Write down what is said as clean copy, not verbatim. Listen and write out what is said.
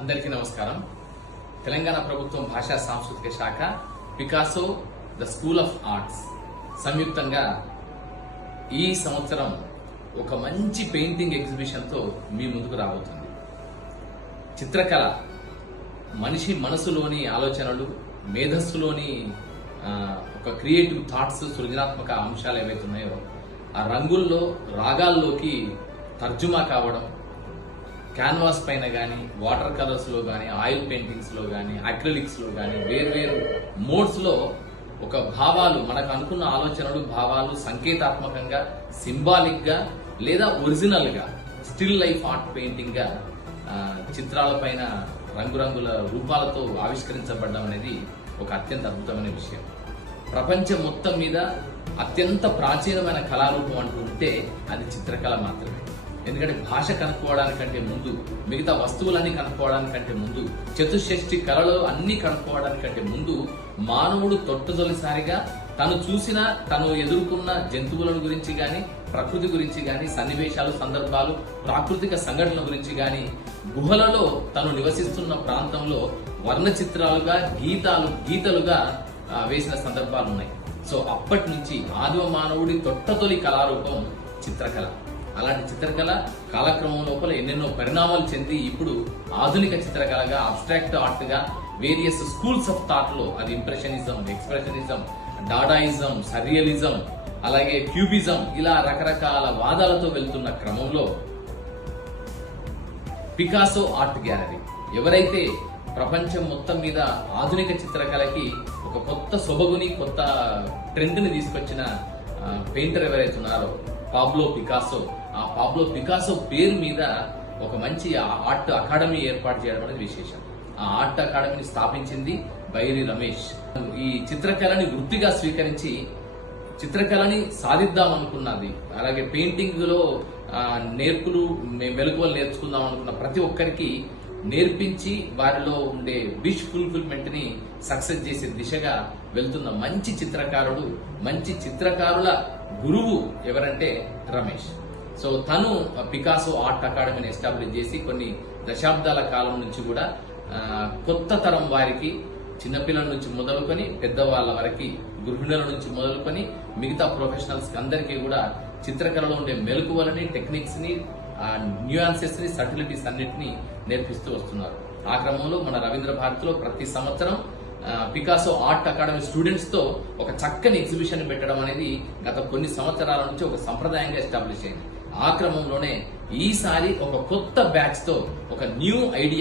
అందరికీ నమస్కారం. తెలంగాణ ప్రభుత్వం భాషా సాంస్కృతిక శాఖ, Picasso, the school of arts సంయుక్తంగా ఈ సంవత్సరం ఒక మంచి పెయింటింగ్ ఎగ్జిబిషన్ తో మీ ముందుకు రాబోతుంది. చిత్రకళ మనిషి మనసులోని ఆలోచనలు, మేధస్సులోని ఒక క్రియేటివ్ థాట్స్, సృజనాత్మక అంశాలు ఏవైతే ఉన్నాయో ఆ రంగుల్లో, రాగాల్లోకి తర్జుమా కావడం, క్యాన్వాస్ పైన కానీ, వాటర్ కలర్స్ లో కానీ, ఆయిల్ పెయింటింగ్స్ లో కానీ, అక్రిలిక్స్ లో కానీ, వేర్వేరు మోడ్స్ లో ఒక భావాలు, మనకు అనుకున్న ఆలోచనలు, భావాలు సంకేతాత్మకంగా, సింబాలిక్ గా లేదా ఒరిజినల్ గా స్టిల్ లైఫ్ ఆర్ట్ పెయింటింగ్ గా చిత్రాలపైన రంగురంగుల రూపాలతో ఆవిష్కరించబడడం అనేది ఒక అత్యంత అద్భుతమైన విషయం. ప్రపంచం మొత్తం మీద అత్యంత ప్రాచీనమైన కళారూపం అంటూ ఉంటే అది చిత్రకళ మాత్రమే. ఎందుకంటే భాష కనుక్కోవడానికంటే ముందు, మిగతా వస్తువులన్నీ కనుక్కోవడానికంటే ముందు, చతుషష్ఠి కళలు అన్ని కనుక్కోవడానికంటే ముందు మానవుడు తొట్టతొలిసారిగా తను చూసిన, తను ఎదుర్కొన్న జంతువుల గురించి గాని, ప్రకృతి గురించి గాని, సన్నివేశాలు, సందర్భాలు, ప్రాకృతిక సంఘటనల గురించి గాని, గుహలలో తను నివసిస్తున్న ప్రాంతంలో వర్ణ చిత్రాలుగా, గీతలుగా వేసిన సందర్భాలు ఉన్నాయి. సో అప్పటి నుంచి ఆదిమ మానవుడి తొట్టతొలి కళారూపం చిత్రకళ. అలాంటి చిత్రకళ కాలక్రమం లోపల ఎన్నెన్నో పరిణామాలు చెంది ఇప్పుడు ఆధునిక చిత్రకళగా, అబ్స్ట్రాక్ట్ ఆర్ట్ గా, వేరియస్ స్కూల్స్ ఆఫ్ థాట్ లో, అది ఇంప్రెషనిజం, ఎక్స్ప్రెషనిజం, డాడాయిజం, సర్రియలిజం, అలాగే క్యూబిజం, ఇలా రకరకాల వాదాలతో వెళ్తున్న క్రమంలో పికాసో ఆర్ట్ గ్యాలరీ ఎవరైతే ప్రపంచం మొత్తం మీద ఆధునిక చిత్రకళకి ఒక కొత్త సొబగుని, కొత్త ట్రెండ్ ని తీసుకొచ్చిన పెయింటర్ ఎవరైతే ఉన్నారో పాబ్లో పికాసో, ఆ పాబ్లో పికాసో పేరు మీద ఒక మంచి ఆర్ట్ అకాడమీ ఏర్పాటు చేయడం అనేది విశేషం. ఆ ఆర్ట్ అకాడమీని స్థాపించింది బైరి రమేష్. ఈ చిత్రకళని వృత్తిగా స్వీకరించి చిత్రకళని సాధిద్దాం అనుకున్నది, అలాగే పెయింటింగ్ లో మెలకువలు నేర్చుకుందాం అనుకున్న ప్రతి ఒక్కరికి నేర్పించి వారిలో ఉండే విష్ ఫుల్ఫిల్మెంట్ ని సక్సెస్ చేసే దిశగా వెళ్తున్న మంచి చిత్రకారుడు, మంచి చిత్రకారుల గురువు ఎవరంటే రమేష్. సో తను పికాసో ఆర్ట్ అకాడమీని ఎస్టాబ్లిష్ చేసి కొన్ని దశాబ్దాల కాలం నుంచి కూడా కొత్త తరం వారికి, చిన్నపిల్లల నుంచి మొదలుకొని పెద్దవాళ్ళ వరకు, గృహిణుల నుంచి మొదలుకొని మిగతా ప్రొఫెషనల్స్ అందరికీ కూడా చిత్రకళలో ఉండే మెలకువలని, టెక్నిక్స్ ని, న్యూయాన్సెస్ ని, సటిలిటీస్ అన్నిటిని నేర్పిస్తూ వస్తున్నారు. ఆ క్రమంలో మన రవీంద్ర భారతిలో ప్రతి సంవత్సరం పికాసో ఆర్ట్ అకాడమీ స్టూడెంట్స్ తో ఒక చక్కని ఎగ్జిబిషన్ పెట్టడం అనేది గత కొన్ని సంవత్సరాల నుంచి ఒక సంప్రదాయంగా ఎస్టాబ్లిష్ అయింది. ఆ క్రమంలోనే ఈసారి ఒక కొత్త బ్యాచ్ తో ఒక న్యూ ఐడియా